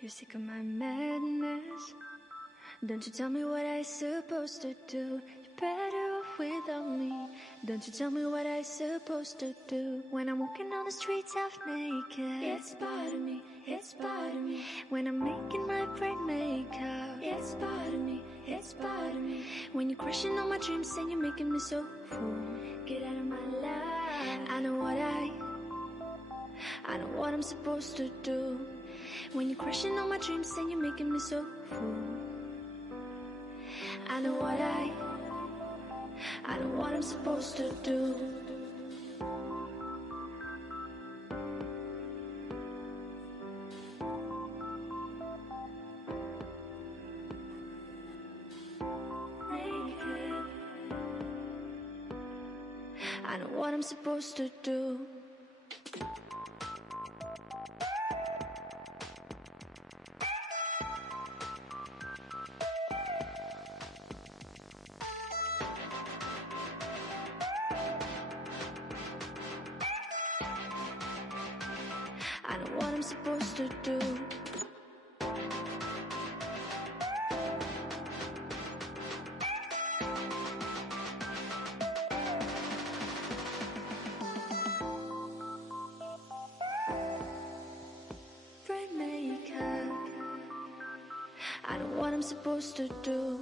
You're sick of my madness. Don't you tell me what I supposed to do. You're better off without me. Don't you tell me what I supposed to do. When I'm walking on the streets half naked, it's bothering me, it's bothering me. When I'm making my bright makeup, it's bothering me, it's bothering me. When you're crushing all my dreams and you're making me so full, get out of my life. I know what I'm supposed to do. When you're crushing all my dreams and you're making me so full, I know what I'm supposed to do. Naked. I know what I'm supposed to do. I know what I'm supposed to do. Bright makeup. I know what I'm supposed to do.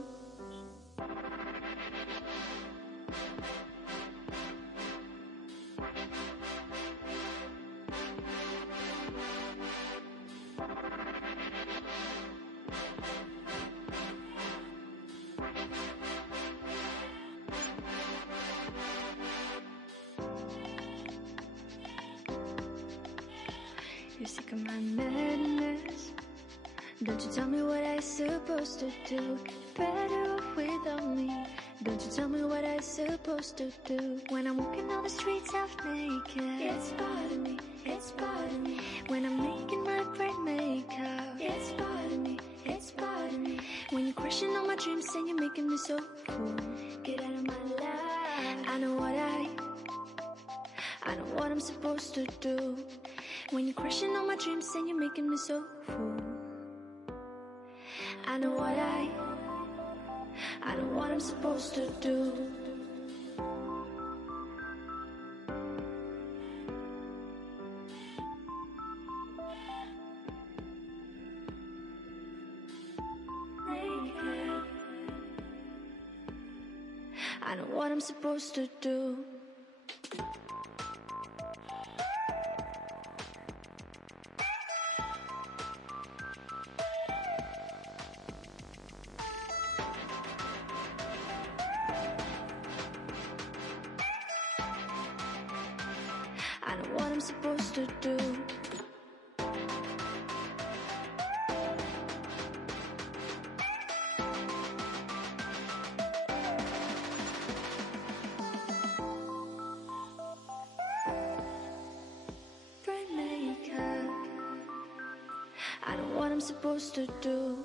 You're sick of my madness. Don't you tell me what I supposed to do. You're better off without me. Don't you tell me what I supposed to do. When I'm walking on the streets half naked, it's bothering me, it's bothering me. When I'm making my bright makeup, it's bothering me, it's bothering me. When you're crushing all my dreams and you're making me so full, get out of my life. I know what I'm supposed to do. When you're crushing all my dreams and you're making me so full, I know what I'm supposed to do. Naked. I know what I'm supposed to do. I know what I'm supposed to do. Bright makeup. I know what I'm supposed to do.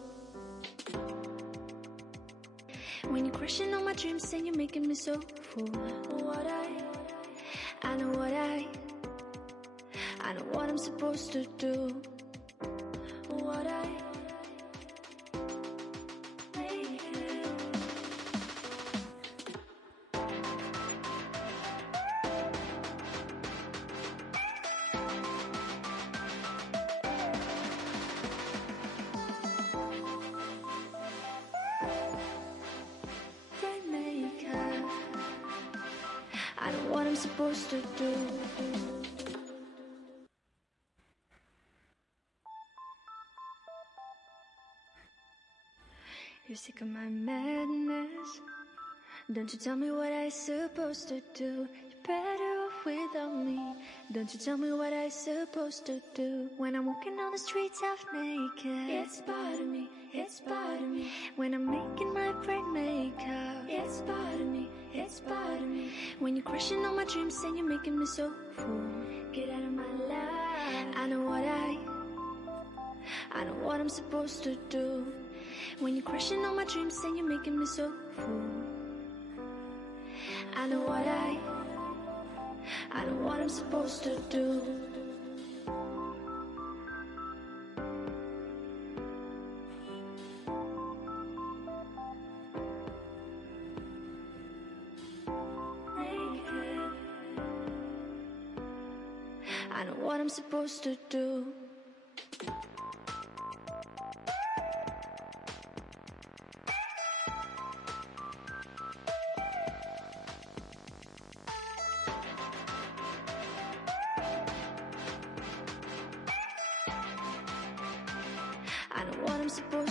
When you're crushing all my dreams and you're making me so full, I know what I'm supposed to do. Bright makeup. I know what I'm supposed to do. You're sick of my madness. Don't you tell me what I supposed to do. You're better off without me. Don't you tell me what I supposed to do. When I'm walking on the streets half naked, it's bothering me, it's bothering me. When I'm making my bright makeup, it's bothering me, it's bothering me. When you're crushing all my dreams and you're making me so full, get out of my life. I know what I'm supposed to do. When you're crushing all my dreams and you're making me so full, I know what I'm supposed to do. I know what I'm supposed to do. I know what I'm supposed to do.